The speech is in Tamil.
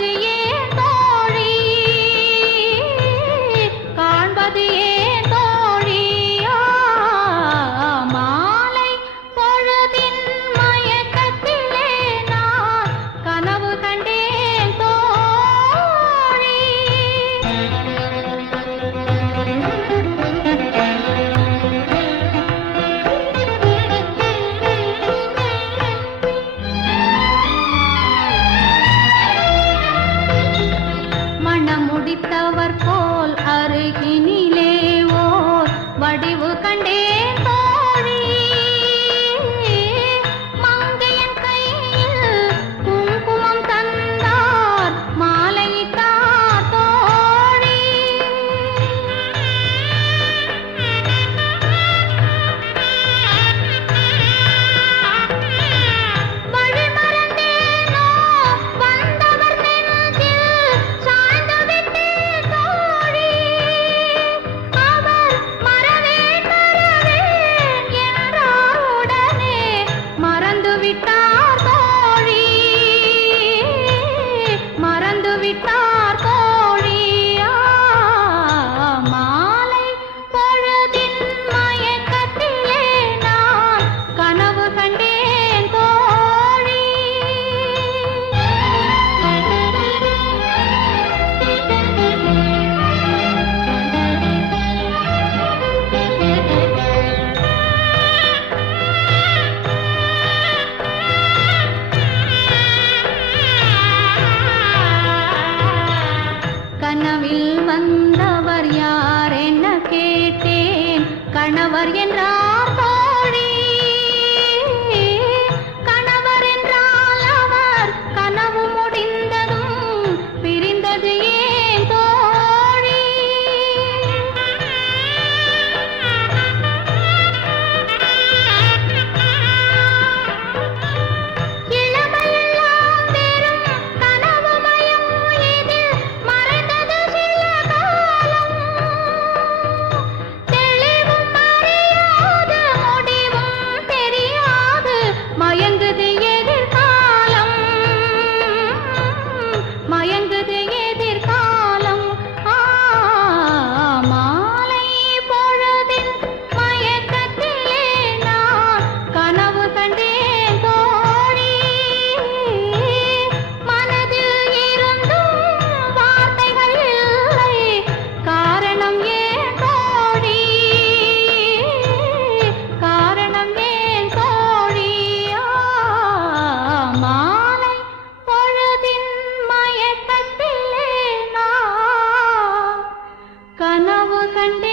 காண்பது ஏன் தோழி, காண்பது ஏன் தோழி, மாலை பொழுதின் மயக்கத்திலே நான் கனவு கண்டேன் தோழி. முடித்தவர் போல் அருகினிலே ஓர் வடிவு கண்டேன் தோழி. மங்கையன் கையில் குங்குமம் தந்தார், மாலையிட்டார் தோழி. வழி மறந்தேனோ வந்தவர் நெஞ்சில் சாய்ந்து விட்டேன் தோழி. அவர் மறவேன் மறவேன் என்றார், உடனே மறந்து விட்டார் தோழி, மறந்து விட்டார் தோழி. மாலை பொழுதின் மயக்கத்திலே நான் கனவு கண்டேன் தோழி. கனவில் வந்தவர் யார் என்ன கேட்டேன், கணவர் என்றார் தோழி. கணவர் என்றால் அவர் கனவு முடிந்ததும் பிரிந்தது ஏன் தோழி. இளமையெல்லாம் வெறும் கனவு மயம், இதில் மறைந்தது சில காலம். தெளிவும் அறியாது, முடிவும் தெரியாது, மயங்குது எதிர்காலம், மயங்குது எதிர்காலம். மாலை பொழுதின் மயக்கத்திலே நான் கனவு கண்டேன் தோழி. மனதில் இருந்தும் வார்த்தைகள் இல்லை, காரணம் ஏன் தோழி, காரணம் ஏன் தோழி. மாலை பொழுதின் மயக்கத்திலே நான் கனவு கண்டேன்.